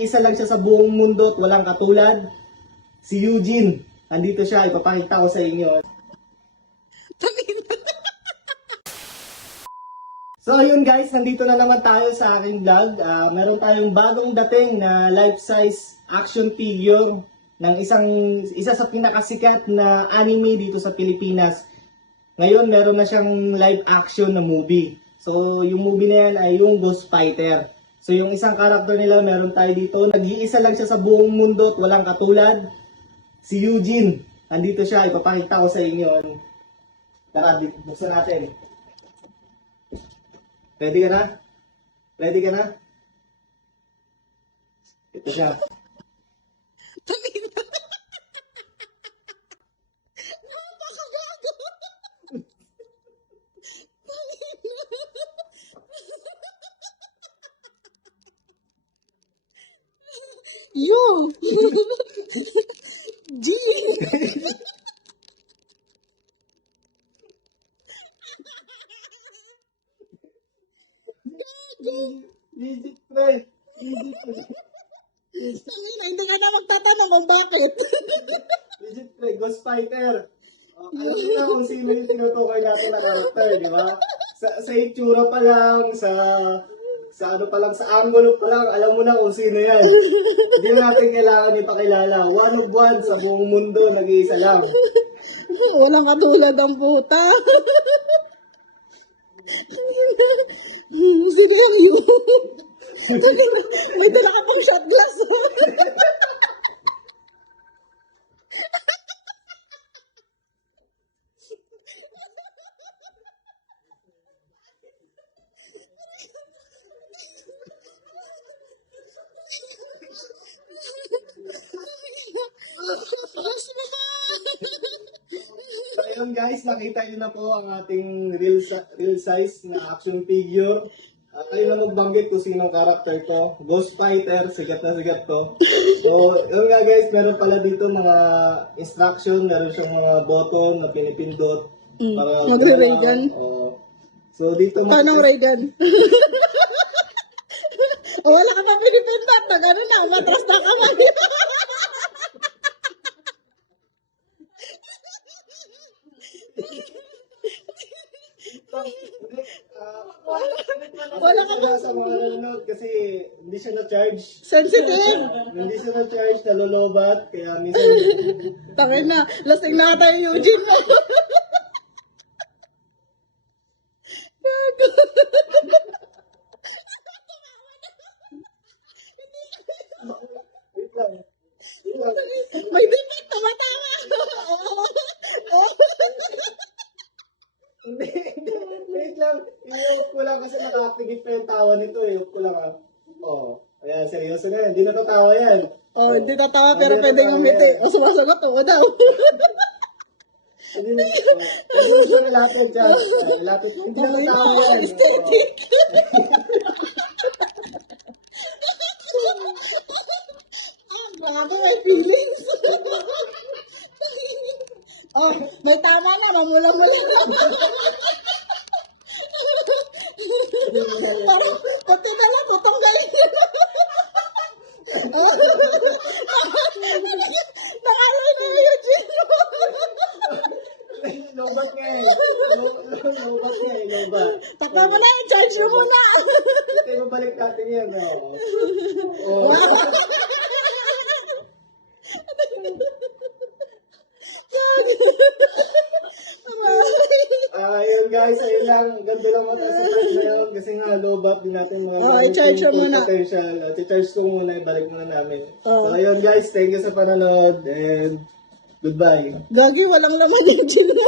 nag-iisa lang siya sa buong mundo at walang katulad. Si Eugene. Andito siya, ipapakita ko sa inyo. So ayun guys, nandito na naman tayo sa aking vlog. Meron tayong bagong dating na life-size action figure ng isa sa pinakasikat na anime dito sa Pilipinas. Ngayon meron na siyang live action na movie. So yung movie na yan ay yung Ghost Fighter. So yung isang karakter nila meron tayo dito. Nag-iisa lang siya sa buong mundo at walang katulad. Si Eugene. Andito siya, ipapakita ko sa inyo. Tara, buksan natin. Ready ka na? Ready ka na? Ito siya. Yo! G! Legit, pre. Legit, pre. Tangina, hindi ka na magtatanong kung bakit. Legit, pre. Ghost Fighter. Alam niyo na kung sino yung tinutukoy natin na karakter, di ba? Sa itsura pa lang, sa ano pa lang, sa angulo pa lang, alam mo na kung sino yan. Hindi natin kailangan ipakilala. One of one sa buong mundo, nag-iisa lang. Walang katulad ang puta. Sino yan yun? May dala ka pang shot glass. So ayun guys, nakita niyo na po ang ating real size na action figure. Kayo na magbanggit kung sinong character to. Ghost Fighter, sigat na sigat to. So yun nga guys, meron pala dito mga instruction, meron siyang mga button na pinipindot. Para Nagre-raygun. So dito Paano Raygun? Wala ka pa pinipintat. Nag-ano na, umatras na kamay. Wala ka ba sa mga nanonood kasi hindi siya na-charge. Sensitive. Hindi siya na-charge, nalolobat. Kaya minsan Tangin na. Lasing na tayo Eugene mo. wait lang. Wait lang. May defect. Tama-tama. Hindi. Wait lang. Iyok ko lang kasi nakatigit pa yung tawa nito. Iyok ko lang Ayan, seryoso na yan. Hindi natatawa yan. Hindi tatawa pero pwede ngumiti. O sumasagot o daw. Hindi na lapit dyan. Lapit. Hindi natatawa yan. Aesthetic. Grabe, may feelings. May tama na, mamula-mula na. Parang, pati na lang, putong galing. Nakaloy na yung Eugene. Lobat nga eh. Lobat nga eh. Lobat. Takpa mo na, charge mo muna. Kaya mabalik natin yan. Ayun guys, ayun lang. Ganda lang ako sa charge na yun. Kasi nga, low up din natin mga i-charge mo muna. potential. At i-charge ko muna, ibalik muna namin. So ayun guys, thank you sa panonood and goodbye. Gagi, walang laman yung Eugene mo.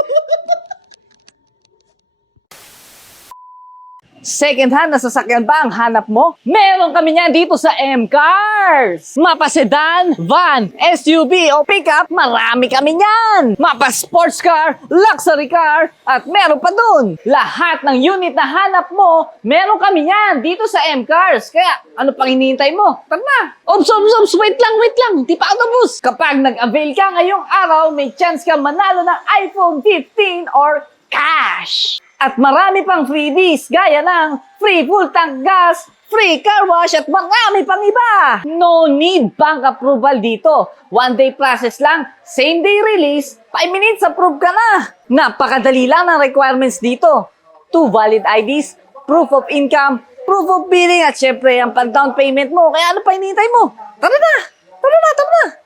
Second hand na sasakyan ba ang hanap mo? Meron kami niyan dito sa M-Cars! Mapa sedan, van, SUV o pickup, marami kami niyan! Mapa sports car, luxury car, at meron pa dun! Lahat ng unit na hanap mo, meron kami niyan dito sa M-Cars. Kaya, ano pang hinihintay mo? Tara na! Ops, wait lang, di pa autobus! Kapag nag-avail ka ngayong araw, may chance ka manalo ng iPhone 15 or cash! At marami pang freebies gaya ng free full tank gas, free car wash at marami pang iba. No need bank approval dito. One day process lang, same day release, 5 minutes approve ka na. Napakadali lang ng requirements dito. 2 valid IDs, proof of income, proof of billing at syempre ang pag-down payment mo. Kaya ano pa hinihintay mo? Tara na! Tara na! Tara na!